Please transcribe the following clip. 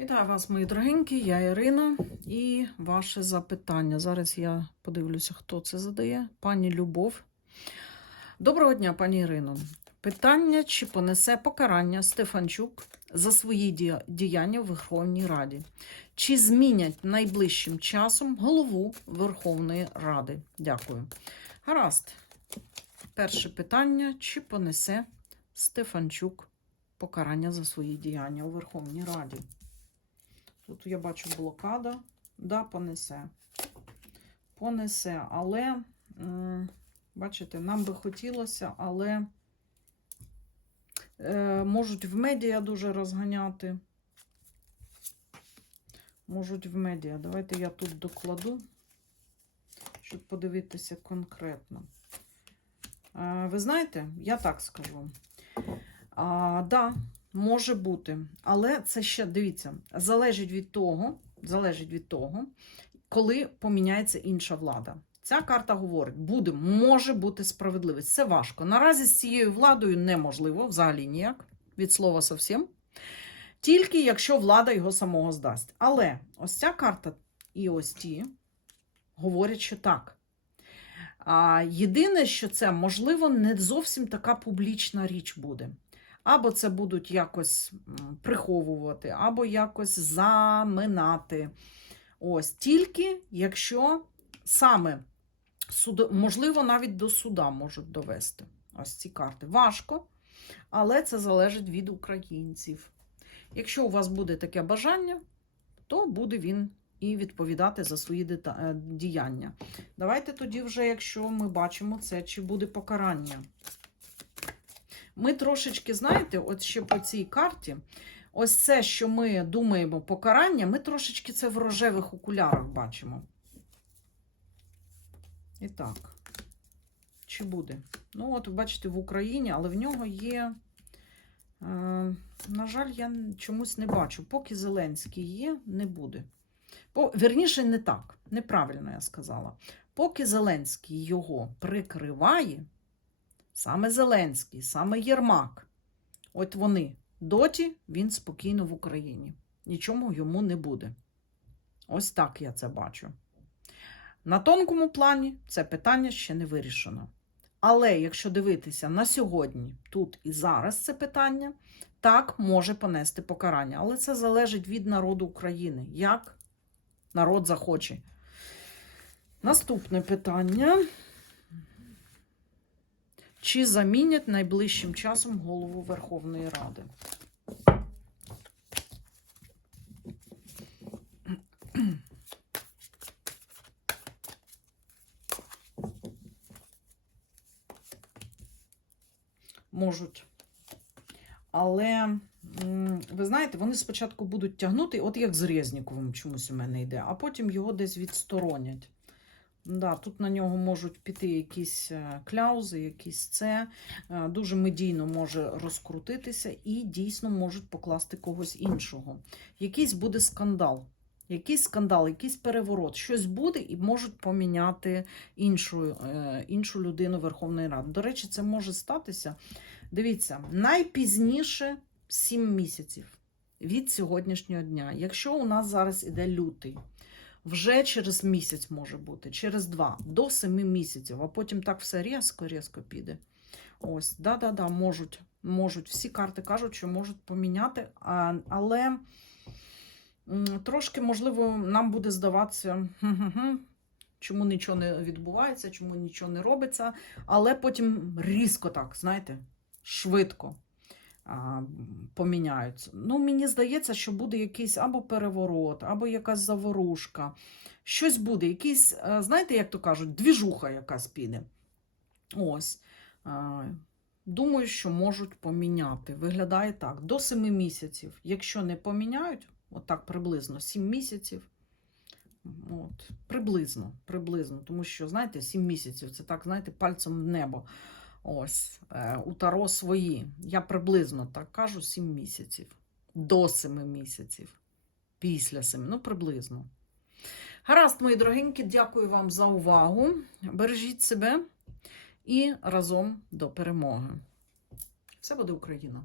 Вітаю вас, мої дорогенькі, я Ірина і ваше запитання. Зараз я подивлюся, хто це задає. Пані Любов. Доброго дня, пані Ірино. Питання, чи понесе покарання Стефанчук за свої діяння в Верховній Раді? Чи змінять найближчим часом голову Верховної Ради? Дякую. Гаразд. Перше питання: чи понесе Стефанчук покарання за свої діяння у Верховній Раді? Тут я бачу блокада. Да, понесе. Понесе, але, бачите, нам би хотілося, але е, можуть в медіа дуже розганяти. Можуть в медіа. Давайте я тут докладу, щоб подивитися конкретно. Е, ви знаєте, я так скажу. Да, Може бути, але це ще дивіться, залежить від того, залежить від того, коли поміняється інша влада. Ця карта говорить, буде, може бути справедливість. Це важко. Наразі з цією владою неможливо, взагалі ніяк, від слова зовсім. Тільки якщо влада його самого здасть. Але ось ця карта і ось ті говорять, що так. А, єдине, що це, можливо, не зовсім така публічна річ буде. Або це будуть якось приховувати, або якось заминати. Ось тільки якщо саме суд, можливо, навіть до суда можуть довести ось ці карти. Важко, але це залежить від українців. Якщо у вас буде таке бажання, то буде він і відповідати за свої дета- е, діяння. Давайте тоді, вже, якщо ми бачимо це, чи буде покарання. Ми трошечки, знаєте, от ще по цій карті, ось це, що ми думаємо покарання, ми трошечки це в рожевих окулярах бачимо. І так, чи буде? Ну, от, бачите, в Україні, але в нього є. Е, на жаль, я чомусь не бачу. Поки Зеленський є, не буде. Вірніше, не так. Неправильно я сказала. Поки Зеленський його прикриває, саме Зеленський, саме Єрмак, от вони доті він спокійно в Україні. Нічому йому не буде. Ось так я це бачу. На тонкому плані це питання ще не вирішено. Але якщо дивитися на сьогодні, тут і зараз це питання, так може понести покарання. Але це залежить від народу України. Як народ захоче. Наступне питання. Чи замінять найближчим часом голову Верховної Ради? Можуть. Але, ви знаєте, вони спочатку будуть тягнути, от як з Резніковим чомусь у мене йде, а потім його десь відсторонять. Да, тут на нього можуть піти якісь е, кляузи, якісь це. Е, Дуже медійно може розкрутитися і дійсно можуть покласти когось іншого. Якийсь буде скандал. Якийсь скандал, якийсь переворот, щось буде і можуть поміняти іншу, е, іншу людину Верховної Ради. До речі, це може статися. Дивіться, найпізніше 7 місяців від сьогоднішнього дня. Якщо у нас зараз іде лютий, вже через місяць може бути, через два, до семи місяців, а потім так все різко-різко піде. Ось, да-да-да, можуть, можуть. Всі карти кажуть, що можуть поміняти, але трошки, можливо, нам буде здаватися, чому нічого не відбувається, чому нічого не робиться, але потім різко так, знаєте, швидко поміняються. Ну, мені здається, що буде якийсь або переворот, або якась заворушка. Щось буде, якийсь, е, знаєте, як то кажуть, двіжуха якась піде. Ось. Думаю, що можуть поміняти. Виглядає так: до 7 місяців. Якщо не поміняють, отак приблизно 7 місяців. От, приблизно, приблизно, тому що, знаєте, 7 місяців це так, знаєте, пальцем в небо. Ось, е, у Таро свої. Я приблизно так кажу 7 місяців. До 7 місяців. Після 7, ну приблизно. Гаразд, мої дорогенькі, дякую вам за увагу. Бережіть себе і разом до перемоги. Все буде Україна!